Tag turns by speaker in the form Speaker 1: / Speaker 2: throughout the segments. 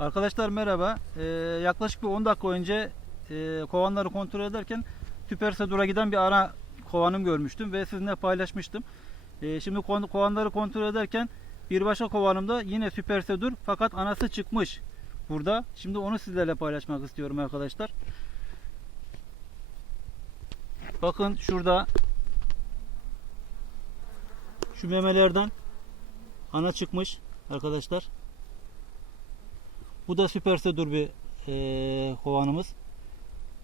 Speaker 1: Arkadaşlar merhaba. Ee, yaklaşık bir 10 dakika önce e, kovanları kontrol ederken Tüpersedur'a giden bir ana kovanım görmüştüm ve sizinle paylaşmıştım. Ee, şimdi kovanları kontrol ederken bir başka kovanımda yine Süpersedur fakat anası çıkmış burada. Şimdi onu sizlerle paylaşmak istiyorum arkadaşlar. Bakın şurada şu memelerden ana çıkmış arkadaşlar. Bu da süpersedur bir eee kovanımız.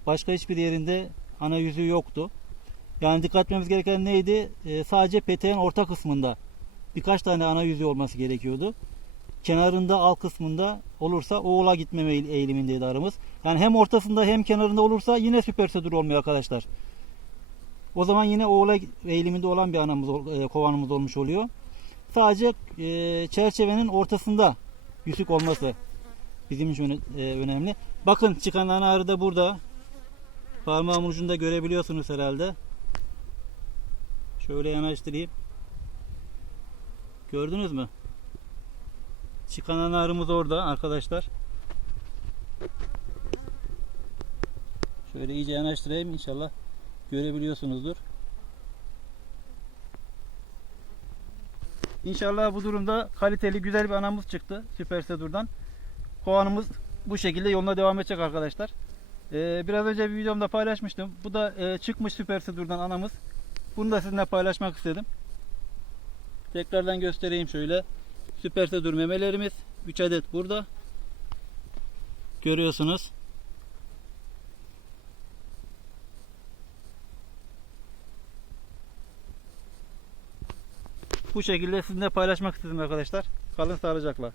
Speaker 1: Başka hiçbir yerinde ana yüzü yoktu. Yani dikkat etmemiz gereken neydi? Eee, sadece peteğin orta kısmında birkaç tane ana yüzü olması gerekiyordu. Kenarında alt kısmında olursa oğula gitmeme eğil- eğilimindeydi arımız. Yani hem ortasında hem kenarında olursa yine süpersedur olmuyor arkadaşlar. O zaman yine oğula eğiliminde olan bir anamız, eee, kovanımız olmuş oluyor. Sadece eee, çerçevenin ortasında yüzük olması bizim için e, önemli. Bakın çıkan ana arı da burada. Parmağım ucunda görebiliyorsunuz herhalde. Şöyle yanaştırayım. Gördünüz mü? Çıkan ana arımız orada arkadaşlar. Şöyle iyice yanaştırayım inşallah görebiliyorsunuzdur. İnşallah bu durumda kaliteli güzel bir anamız çıktı Süpersedur'dan. Kovanımız bu şekilde yoluna devam edecek arkadaşlar. Ee, biraz önce bir videomda paylaşmıştım. Bu da e, çıkmış Süpersedur'dan anamız. Bunu da sizinle paylaşmak istedim. Tekrardan göstereyim şöyle. Süpersedur memelerimiz 3 adet burada. Görüyorsunuz. Bu şekilde sizinle paylaşmak istedim arkadaşlar. Kalın sağlıcakla.